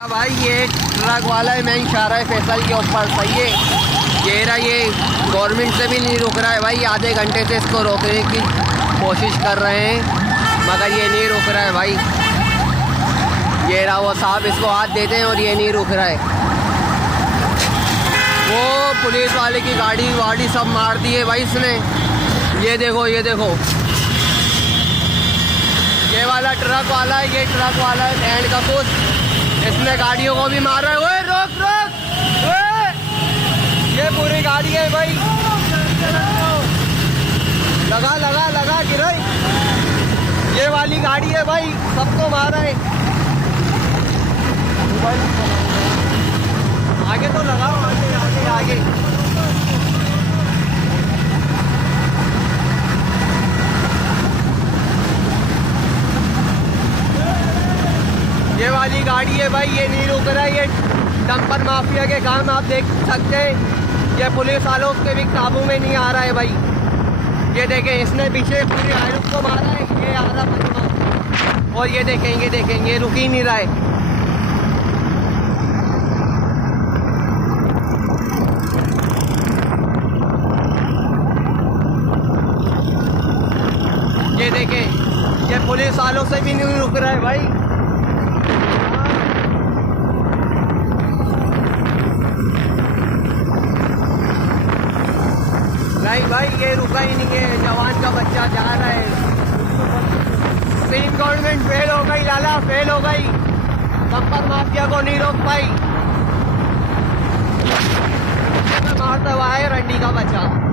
भाई ये ट्रक वाला है, मैं इशारा है फैसल के ऊपर सही है। ये रहा, ये गवर्नमेंट से भी नहीं रुक रहा है भाई। आधे घंटे से इसको रोकने की कोशिश कर रहे हैं मगर ये नहीं रुक रहा है भाई। ये रहा वो साहब, इसको हाथ देते हैं और ये नहीं रुक रहा है। वो पुलिस वाले की गाड़ी वाड़ी सब मार दी है भाई इसने। ये देखो, ये देखो, ये वाला ट्रक वाला है, ये ट्रक वाला है बैंड का कुछ, इसने गाड़ियों को भी मार रहा है। ओए रोक रोक, ओए ये पूरी गाड़ी है भाई। लगा लगा लगा गिराई, ये वाली गाड़ी है भाई, सबको मारा है। आगे तो लगाओ, आगे आगे आगे। ये वाली गाड़ी है भाई, ये नहीं रुक रहा है। ये डंपर माफिया के काम आप देख सकते हैं। ये पुलिस वालों के भी काबू में नहीं आ रहा है भाई। ये देखें, इसने पीछे पूरी हाईरूफ को मारा है, ये आ रहा है। और ये देखें, ये रुक ही नहीं रहा है। ये देखें, ये पुलिस वालों से भी नहीं रुक रहा है भाई। नहीं भाई, ये रुका ही नहीं है। जवान का बच्चा जा रहा है। स्कीम गवर्नमेंट फेल हो गई, लाला फेल हो गई। डंपर माफिया को नहीं रोक पाई। मारता हुआ है रंडी का बच्चा।